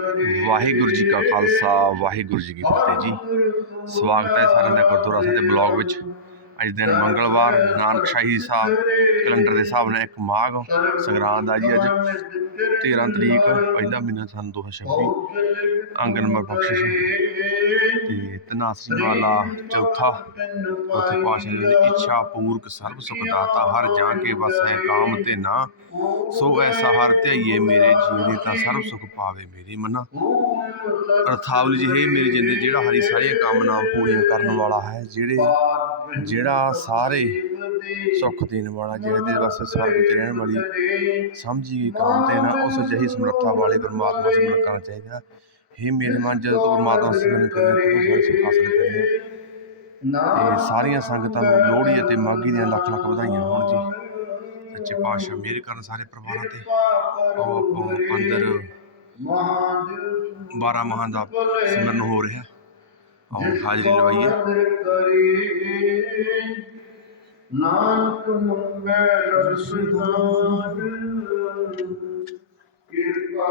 ਵਾਹਿਗੁਰੂ ਜੀ ਕਾ ਖਾਲਸਾ, ਵਾਹਿਗੁਰੂ ਜੀ ਕੀ ਫਤਿਹ ਜੀ। ਸਵਾਗਤ ਹੈ ਸਾਰਿਆਂ ਦਾ ਗੁਰਦੁਆਰਾ ਸਾਹਿਬ ਦੇ ਬਲੌਗ ਵਿੱਚ। ਅੱਜ ਦਿਨ ਮੰਗਲਵਾਰ, ਨਾਨਕ ਸ਼ਾਹੀ ਸਾਹਿਬ ਕੈਲੰਡਰ ਦੇ ਹਿਸਾਬ ਨਾਲ ਇੱਕ ਮਾਘ ਸੰਗਰਾਂਦ ਆ ਜੀ ਅੱਜ। 13 ਤਰੀਕ ਪਹਿਲਾ ਮਹੀਨਾ ਸਨ 2026 ਅੰਗ ਨੰਬਰ ਬਖਸ਼ਿਸ਼। ਤੇ ਤਨਾਸਰੀ ਵਾਲਾ ਚੌਥਾ ਉੱਥੇ ਪਾਸ਼ਾ ਜੀ ਦੀ ਇੱਛਾ ਪੂਰਕ ਸਰਬ ਸੁਖ ਦਾਤਾ ਹਰ ਜਾਂ ਕੇ ਬਸ ਹੈ ਕਾਮ ਤੇ ਨਾ। ਸੋ ਐਸਾ ਹਰ ਧਿਆਈਏ ਮੇਰੇ ਜੀਵਨੀ ਤਾਂ ਸਰਬ ਸੁਖ ਪਾਵੇ ਮੇਰੀ ਮਨਾ। ਅਰਥਾਵਲੀ ਜੀ ਹੈ ਮੇਰੀ ਜਿੰਦੇ ਜਿਹੜਾ ਹਰੀ ਸਾਰੀਆਂ ਕਾਮਨਾਵਾਂ ਪੂਰੀਆਂ ਕਰਨ ਵਾਲਾ ਹੈ ਜਿਹੜੇ ਜਿਹੜਾ ਸਾਰੇ ਸੁੱਖ ਦੇਣ ਵਾਲਾ ਜਿਹਦੇ ਵਾਸਤੇ ਸਵਰਗ ਵਿੱਚ ਰਹਿਣ ਵਾਲੀ ਸਮਝੀ ਗਈ ਕਾਮ ਤੇ ਨਾ ਉਸ ਜਹੀ ਸਮਰੱਥਾ ਵਾਲੇ ਪਰਮਾਤਮਾ ਸਿਮਰਨ ਕਰਨਾ ਚਾਹੀਦਾ। ਹੈ ਮੇਰੇ ਮਨ ਜਦੋਂ ਤੋਂ ਪਰਮਾਤਮਾ ਸਿਮਰਨ ਕਰਦੇ ਤਾਂ ਸਾਰੇ ਸੁੱਖ ਹਾਸਲ ਕਰੀਏ ਤੇ ਸਾਰੀਆਂ ਸੰਗਤਾਂ ਨੂੰ ਲੋਹੜੀ ਅਤੇ ਮਾਘੀ ਦੀਆਂ ਲੱਖ ਲੱਖ ਵਧਾਈਆਂ ਹੋਣ ਜੀ। ਸੱਚੇ ਪਾਤਸ਼ਾਹ ਮਿਹਰ ਕਰਨ ਸਾਰੇ ਪਰਿਵਾਰਾਂ ਤੇ। ਉਹ ਆਪੋ ਅੰਦਰ 12 ਮਹਾਂ ਦਾ ਸਿਮਰਨ ਹੋ ਰਿਹਾ। ਆਓ ਹਾਜ਼ਰੀ ਲਵਾਈਏ। ਨਾਨਕ ਮੰਗਲ ਰਸਦਾਰ ਕਿਰਪਾ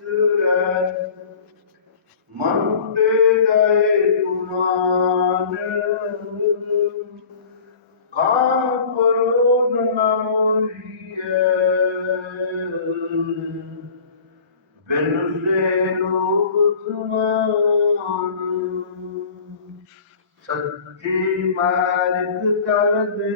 ਮਨ ਤੇ ਜਾਏ ਤੁਮਾਨ ਕਾਮ ਕਰੋਧ ਨ ਬਿਨ ਸੇ ਲੋਭ ਸਮਾਨ ਸੱਚੀ ਮਾਰਗ ਚਲਦਿਆਂ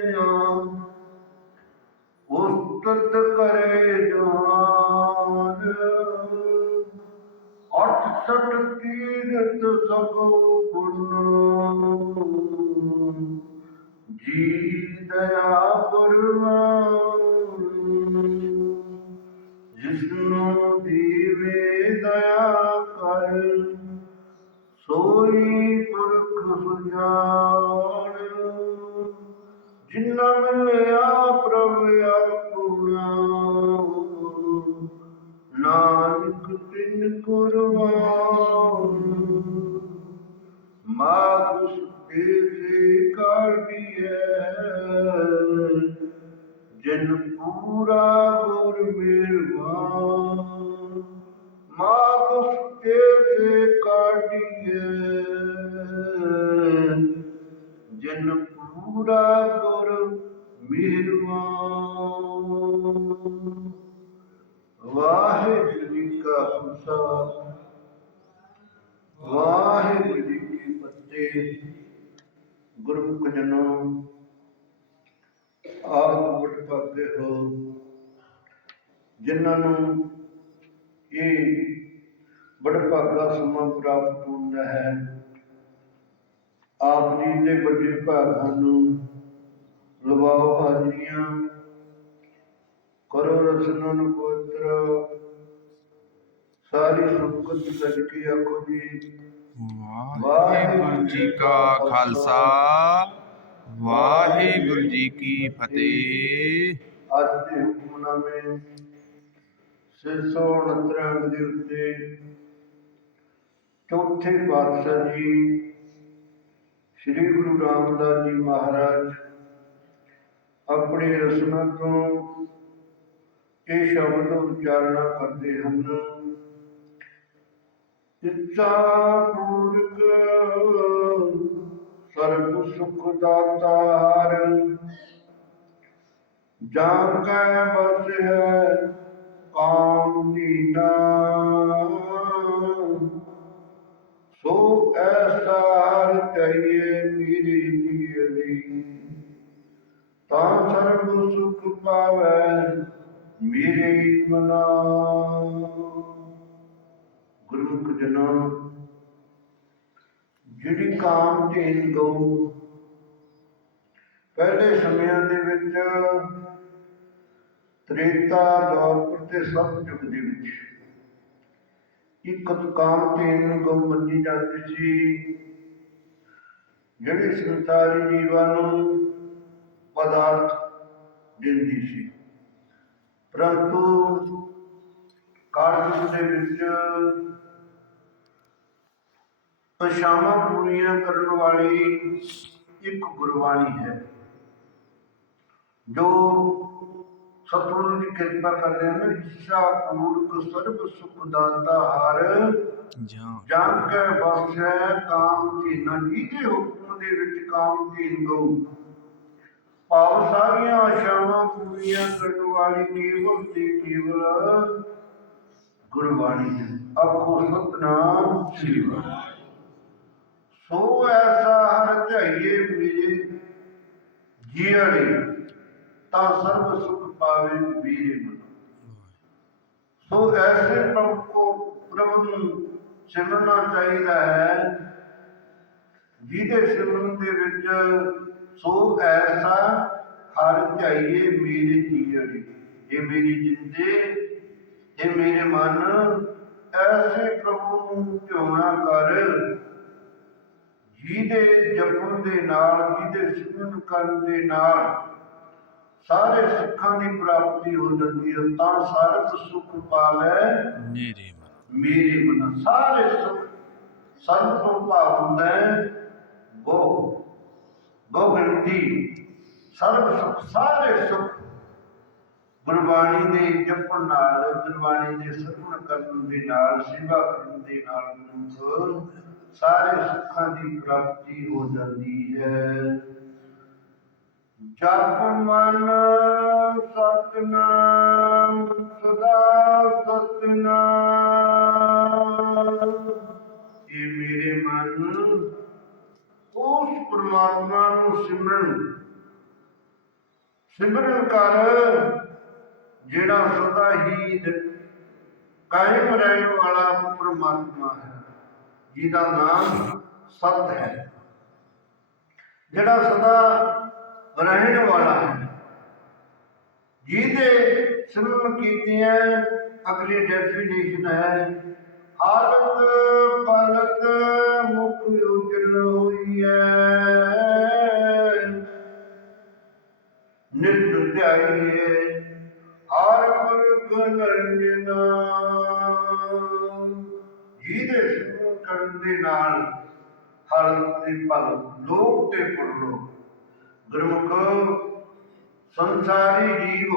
ਪੁਰਖ ਗੁਰਮੁਖ ਜਨੋ, ਆਪ ਵਡਭਾਗੇ ਹੋ। ਜਿਨ੍ਹਾਂ ਨੂੰ ਇਹ ਵਡਭਾਗਾ ਸਮਾਂ ਪ੍ਰਾਪਤ ਹੁੰਦਾ ਹੈ, ਆਪ ਜੀ ਦੇ ਵੱਡੇ ਭਾਗਾਂ ਨੂੰ ਲਵਾਓ ਹਾਜ਼ਰੀਆਂ। ਕਰੋ ਰਸਨਨ ਪਵਿੱਤਰ ਸਾਰੀ ਸੁਖਤ ਸਦਕੇ ਆਖੋ ਜੀ ਵਾਹਿਗੁਰੂ ਜੀ ਕਾ ਖਾਲਸਾ, ਵਾਹਿਗੁਰੂ ਜੀ ਕੀ ਫਤਿਹ। ਅੱਜ ਦੇ ਹੁਕਮਨਾਮੇ 669 ਅੰਗ ਦੇ ਉੱਤੇ ਚੌਥੇ ਪਾਤਸ਼ਾਹ ਜੀ, ਸ੍ਰੀ ਗੁਰੂ ਰਾਮਦਾਸ ਜੀ ਮਹਾਰਾਜ ਆਪਣੀ ਰਸਨਾ ਤੋਂ ਇਹ ਸ਼ਬਦ ਉਚਾਰਨਾ ਕਰਦੇ ਹਨ। ਇੱਛਾ ਪੂਰਕ ਸਰਬ ਸੁਖ ਦਾਤਾਰ। ਜਾਂ ਕੈ ਬਸ ਹੈ ਕਾਮ ਦੀਨਾ। ਸੋ ਐਸਾ ਹਰ ਚਾਹੀਏ ਮੇਰੀ ਜੀਵਨੀ ਤਾਂ ਸਰਬ ਸੁਖ ਪਾਵੈ ਮੇਰੇ ਮਨਾ। ਗੁਰਮੁਖ ਜਨਾਂ ਜਿਹੜੀ ਕਾਮ ਢੇਨ ਗਊ ਪਹਿਲੇ ਸਮਿਆਂ ਦੇ ਵਿੱਚ ਤ੍ਰੇਤਾ ਦੌਰ ਤੇ ਸਤ ਯੁਗ ਦੇ ਵਿੱਚ ਇੱਕ ਕਾਮ ਤੇਨ ਗਊ ਮੰਨੀ ਜਾਂਦੀ ਸੀ, ਜਿਹੜੀ ਸੰਸਾਰੀ ਜੀਵਾਂ ਨੂੰ ਪਦਾਰਥ ਦਿੰਦੀ ਸੀ। ਪਰੰਤੂ ਕਾਲਯੁਗ ਦੇ ਵਿੱਚ ਪਛਾਵਾਂ ਪੂਰੀਆਂ ਕਰਨ ਵਾਲੀ ਇੱਕ ਗੁਰਬਾਣੀ ਹੈ ਜੋ ਸਤਿਗੁਰੂ ਦੀ ਕਿਰਪਾ ਕਰਦੇ ਹਨ ਇੱਛਾ ਪੂਰਕ ਸਰਬ ਸੁਖ ਦਾਤਾ ਹਰ ਜਾਂ ਕੈ ਬਖਸ਼ੈ ਕਾਮ ਧੀਨਾ। ਜਿਹਦੇ ਹੁਕਮ ਦੇ ਵਿੱਚ ਕਾਮ ਧੀਨ ਗਊ। ਭਾਵ ਸਾਰੀਆਂ ਆਸ਼ਾਵਾਂ ਪੂਰੀਆਂ ਕਰਨ ਵਾਲੀ ਕੇਵਲ ਤੇ ਕੇਵਲ ਗੁਰਬਾਣੀ ਹੈ ਆਖੋ, ਸਤਨਾਮ ਸ੍ਰੀ ਵਾਹਿਗੁਰੂ ਸੋ ਐਸਾ ਹਰ ਧਿਆਈਏ ਮੇਰੇ ਜੀੜੇ ਤਾਂ ਸਰਬ ਸੁਖ ਪਾਵੇ ਵੀਰੇ ਮਨ। ਸੋ ਐਸੇ ਪ੍ਰਭੂ ਕੋ ਪ੍ਰਭੂ ਨੂੰ ਸਿਮਰਨਾ ਚਾਹੀਦਾ ਹੈ, ਜਿਹਦੇ ਸਿਮਰਨ ਦੇ ਵਿੱਚ ਸੋ ਐਸਾ ਹਰ ਝਾਈਏ ਮੇਰੇ ਜੀੜੇ ਇਹ ਮੇਰੀ ਜਿੰਦੇ ਇਹ ਮੇਰੇ ਮਨ ਐਸੇ ਪ੍ਰਭੂ ਨੂੰ ਧਿਆਉਣਾ ਕਰ ਜਿਹਦੇ ਜਪਣ ਦੇ ਨਾਲ ਜਿਹਦੇ ਸਿਮਰਨ ਕਰਨ ਦੇ ਨਾਲ ਸਾਰੇ ਸੁੱਖਾਂ ਦੀ ਪ੍ਰਾਪਤੀ ਹੋ ਜਾਂਦੀ ਹੈ ਤਾਂ ਸਰਬ ਸੁਖ ਪਾਵੇ। ਮੇਰੇ ਮਨ। ਮੇਰੇ ਮਨ ਸਾਰੇ ਸੁਖ ਸਰਬ ਤੋਂ ਭਾਵ ਹੁੰਦਾ ਉਹ ਗੋਗੰਦੀ ਸਰਬ ਸੁਖ ਸਾਰੇ ਸੁਖ ਗੁਰਬਾਣੀ ਦੇ ਜਪਣ ਨਾਲ, ਗੁਰਬਾਣੀ ਦੇ ਸਰਵਣ ਕਰਨ ਦੇ ਨਾਲ, ਸੇਵਾ ਕਰਨ ਦੇ ਨਾਲ ਮਨੁੱਖ ਸਾਰੇ ਸੁੱਖਾਂ ਦੀ ਪ੍ਰਾਪਤੀ ਹੋ ਜਾਂਦੀ ਹੈ। ਜਪ ਮਨ ਸਤਨਾਮ, ਸਦਾ ਸਤਨਾਮ। ਇਹ ਮੇਰੇ ਮਨ ਉਸ ਪ੍ਰਮਾਤਮਾ ਨੂੰ ਸਿਮਰਨ ਸਿਮਰਨ ਕਰ ਜਿਹੜਾ ਸਦਾ ਹੀ ਦ- ਕਾਇਮ ਰਹਿਣ ਵਾਲਾ ਪ੍ਰਮਾਤਮਾ ਹੈ, ਜਿਹਦਾ ਨਾਮ ਸਤ ਹੈ। ਜਿਹੜਾ ਸਦਾ ਰਹਿਣ ਵਾਲਾ ਹੈ, ਜਿਹਦੇ ਸਿਮਰਨ ਕੀਤੀਆਂ ਅਗਲੀ ਡੈਫੀਨੇਸ਼ਨ ਹੈ, ਹਾਲਤ ਪਲਕ ਮੁਖ ਉਜਲ ਹੋਈ ਹੈ। ਨਿਤ ਧਿਆਈਏ ਹਰ ਪੁਰਖ ਨਰਜਨਾ ਜਿਹਦੇ ਸਿਮਰਨ ਕਰਨ ਦੇ ਨਾਲ ਹਰ ਤੇ ਭਲ ਲੋਕ ਤੇ ਪਰਲੋਕ ਗੁਰਮੁਖ ਸੰਸਾਰੀ ਜੀਵ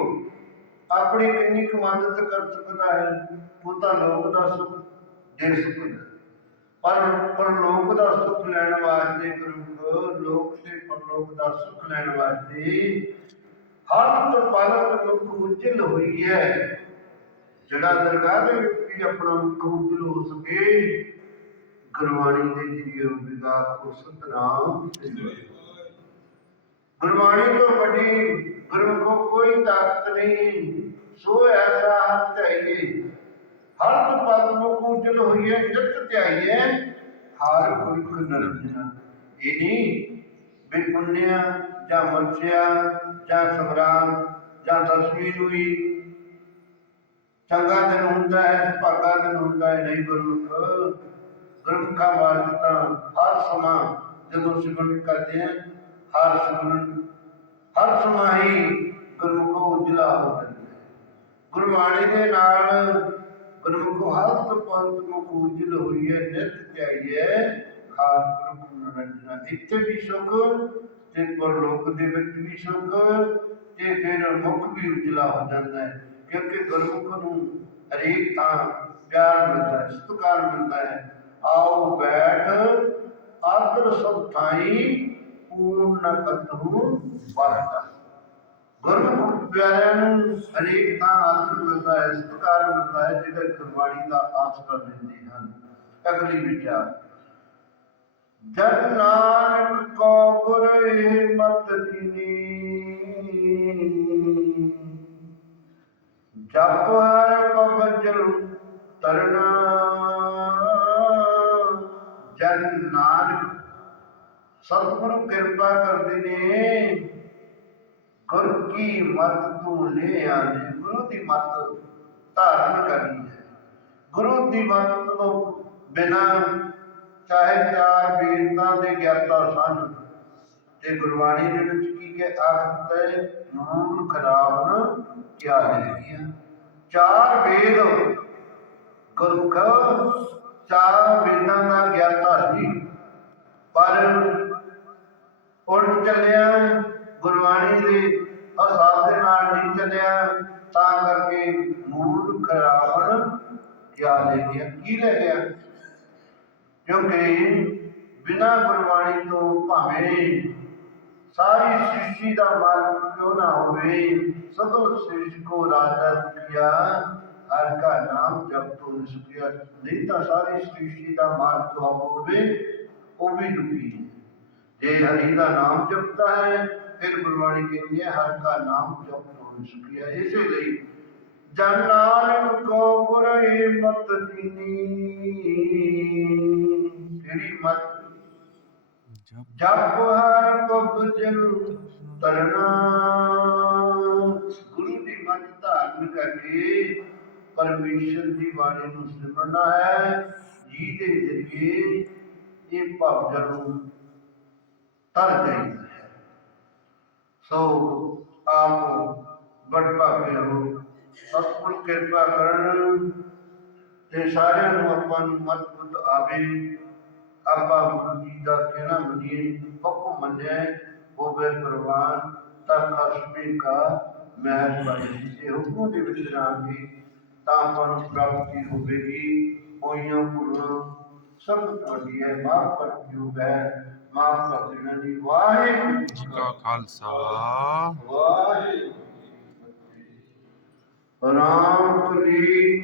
ਆਪਣੀ ਕਿੰਨੀ ਕੁ ਮਦਦ ਕਰ ਸਕਦਾ ਹੈ ਉਹ ਤਾਂ ਲੋਕ ਦਾ ਸੁਖ ਦੇ ਸਕਦਾ ਪਰ ਪਰ ਲੋਕ ਦਾ ਸੁਖ ਲੈਣ ਵਾਸਤੇ ਗੁਰਮੁਖ ਲੋਕ ਤੇ ਪਰਲੋਕ ਦਾ ਸੁਖ ਲੈਣ ਵਾਸਤੇ ਹਰ ਤੋਂ ਮੁਖ ਉਜਲ ਹੋਈ ਹੈ, ਜਿਹੜਾ ਦਰਗਾਹ ਦੇ ਵਿੱਚ ਵੀ ਆਪਣਾ ਮੁਖ ਉਜਲ ਹੋ ਸਕੇ, ਗੁਰਬਾਣੀ ਦੇ ਜਰੀਏ ਹੋਵੇਗਾ ਉਹ ਸਤਨਾਮ ਗੁਰਬਾਣੀ ਤੋਂ ਵੱਡੀ ਗੁਰਮੁਖੋ ਕੋਈ ਤਾਕਤ ਨਹੀਂ, ਸੋ ਐਸਾ ਹੱਥ ਧਿਆਈਏ ਹਰ ਤੋਂ ਪਦ ਮੁਖ ਉਜਲ ਹੋਈ ਹੈ ਨਿਤ ਧਿਆਈਏ ਹਰ ਕੋਈ ਨਰਜਨਾ ਇਹ ਨਹੀਂ ਵੀ ਜਾਂ ਮਰਸਿਆ ਜਾਂ ਸੰਗਰਾਮ ਜਾਂ ਦਸਵੀਂ ਨੂੰ ਚੰਗਾ ਦਿਨ ਹੁੰਦਾ ਹੈ ਭਾਗਾ ਦਿਨ ਹੁੰਦਾ ਹੈ, ਨਹੀਂ ਗੁਰਮੁਖ। ਗੁਰਮੁਖਾਂ ਵਾਸਤੇ ਹਰ ਸਮਾਂ ਜਦੋਂ ਸਿਮਰਨ ਕਰਦੇ ਹਾਂ, ਹਰ ਸਿਮਰਨ, ਹਰ ਸਮਾਂ ਹੀ ਗੁਰਮੁਖ ਉਜਲਾ ਹੋ ਜਾਂਦਾ ਹੈ। ਗੁਰਬਾਣੀ ਦੇ ਨਾਲ ਗੁਰਮੁਖ ਹਰ ਪੰਥ ਮੁਖ ਉਜਲ ਹੋਈ ਹੈ, ਨਿਤ ਚਾਹੀਏ ਖਾਸ ਗੁਰਮੁਖ ਨਰੰਜਨਾ ਇੱਥੇ ਵੀ ਸੁਖ ਤੇ ਪਰਲੋਕ ਦੇ ਵਿੱਚ ਵੀ ਸੁਖ ਤੇ ਫਿਰ ਮੁਖ ਵੀ ਉਜਲਾ ਹੋ ਜਾਂਦਾ ਹੈ, ਕਿਉਂਕਿ ਗੁਰਮੁਖ ਨੂੰ ਹਰੇਕ ਤਾਂ ਪਿਆਰ ਮਿਲਦਾ ਹੈ, ਸਤਿਕਾਰ ਮਿਲਦਾ ਹੈ। ਆਓ ਬੈਠ, ਆਦਰ ਸਭ ਥਾਈ, ਪੂਰਨ ਕਤਹੁ ਵਰਤਾ। ਗੁਰਮੁਖ ਪਿਆਰਿਆਂ ਨੂੰ ਹਰੇਕ ਤਾਂ ਆਦਰ ਮਿਲਦਾ ਹੈ, ਸਤਿਕਾਰ ਮਿਲਦਾ ਹੈ, ਜਿਹੜੇ ਗੁਰਬਾਣੀ ਦਾ ਆਸਰਾ ਲੈਂਦੇ ਹਨ। ਅਗਲੀ ਵਿਚਾਰ ਜਨ ਨਾਨਕ ਕੋ ਗੁਰ ਇਹ ਦੀਨੀ। ਜਪ ਹਰ ਪਵਜਲ ਤਰਨਾ। ਜਨ ਨਾਨਕ, ਸਤਿਗੁਰੂ ਕਿਰਪਾ ਕਰਦੇ ਨੇ। ਗੁਰ ਕੀ ਮਤ ਤੂੰ ਲੈ ਆਦੇ? ਗੁਰੂ ਦੀ ਮਤ ਧਾਰਨ ਕਰਨੀ ਹੈ। ਗੁਰੂ ਦੀ ਮਤ ਤੋਂ ਬਿਨਾ ਚਾਹੇ ਚਾਰ ਵੀਰਤਾ ਦੇ ਗਿਆਤਾ ਸਨ ਤੇ ਗੁਰਬਾਣੀ ਦੇ ਵਿੱਚ ਕੀ ਕਿ ਆਖਤ ਹੈ? ਮੂਲ ਖਰਾਬ ਨਾ ਕਿਆ ਹੈ ਚਾਰ ਵੇਦ ਗੁਰੂ ਚਾਰ ਵੇਦਾਂ ਦਾ ਗਿਆਤਾ ਸੀ। ਪਰ ਉਲਟ ਚੱਲਿਆ, ਗੁਰਬਾਣੀ ਦੇ ਹਿਸਾਬ ਦੇ ਨਾਲ ਨਹੀਂ ਚੱਲਿਆ, ਤਾਂ ਕਰਕੇ ਮੂਲ ਖਰਾਵਣ ਕਿਆ ਲੈ ਗਿਆ? ਕੀ ਲੈ ਗਿਆ? ਕਿਉਂਕਿ ਬਿਨਾ ਗੁਰਬਾਣੀ ਤੋਂ ਭਾਵੇਂ ਸਾਰੀ ਸ੍ਰਿਸ਼ਟੀ ਦਾ ਮਾਲਕ ਕਿਉਂ ਨਾ ਹੋਵੇ ਸਗਲ ਸ੍ਰਿਸ਼ਟ ਕੋ ਰਾਜਾ ਕਿਆ, ਹਰ ਕਾ ਨਾਮ ਜਪ ਤੋ ਨਿਸਕਿਆ ਨਹੀਂ ਤਾਂ ਸਾਰੀ ਸ੍ਰਿਸ਼ਟੀ ਦਾ ਮਾਲਕ ਹੋਵੇ, ਉਹ ਵੀ ਦੁਖੀ ਹੈ। ਜੇ ਹਰੀ ਦਾ ਨਾਮ ਜਪਦਾ ਹੈ, ਫਿਰ ਗੁਰਬਾਣੀ ਕਹਿੰਦੀ ਹੈ, ਹਰ ਕਾ ਨਾਮ ਜਪ ਤੋ ਨਿਸਕਿਆ ਇਸੇ ਲਈ ਜਨ ਨਾਨਕ ਕੋ ਗੁਰਈ ਮਤ ਦੀਨੀ। ਤੇਰੀ ਮਤ। ਜਪ ਹਰ ਕੋ ਗੁਜਰ ਤਰਨਾ। ਗੁਰੂ ਦੀ ਮਤ ਧਾਰਨ ਕਰਕੇ ਪਰਮੇਸ਼ਰ ਦੀ ਬਾਣੀ ਨੂੰ ਸਿਮਰਨਾ ਹੈ। ਜਿਹਦੇ ਜ਼ਰੀਏ ਇਹ ਭਵ ਨੂੰ ਤਰ ਜਾਈਦਾ ਹੈ। ਸੋ ਆਪ ਬੜ ਭਾਗੇ ਹੋ ਸਤਿਗੁਰ ਕਿਰਪਾ ਕਰਨ ਤੇ ਸਾਰਿਆਂ ਨੂੰ ਆਪਾਂ ਨੂੰ ਬੁੱਧ ਆਵੇ। ਆਪਾਂ ਗੁਰੂ ਜੀ ਦਾ ਕਹਿਣਾ ਮੰਨੀਏ ਪੱਕੋ ਮੰਨਿਆ ਹੋਵੇ ਪ੍ਰਵਾਨ ਤਾਂ ਖਸਮੇ ਕਾ ਮਹਿਲ ਬਣੇ ਜੇ ਹੁਕਮ ਦੇ ਵਿੱਚ ਰਹਾਂਗੇ ਤਾਂ ਆਪਾਂ ਨੂੰ ਪ੍ਰਾਪਤੀ ਹੋਵੇਗੀ। ਹੋਈਆਂ ਪੁਰਨ ਸਭ ਤੁਹਾਡੀ ਹੈ ਮਾਫ ਕਰ ਦਿਓ ਹੈ ਮਾਫ ਕਰ ਦੇਣਾ ਜੀ। ਵਾਹਿਗੁਰੂ ਜੀ ਕਾ ਖਾਲਸਾ। ਵਾਹਿਗੁਰੂ। ਰਾਮ ਪੁਰੀ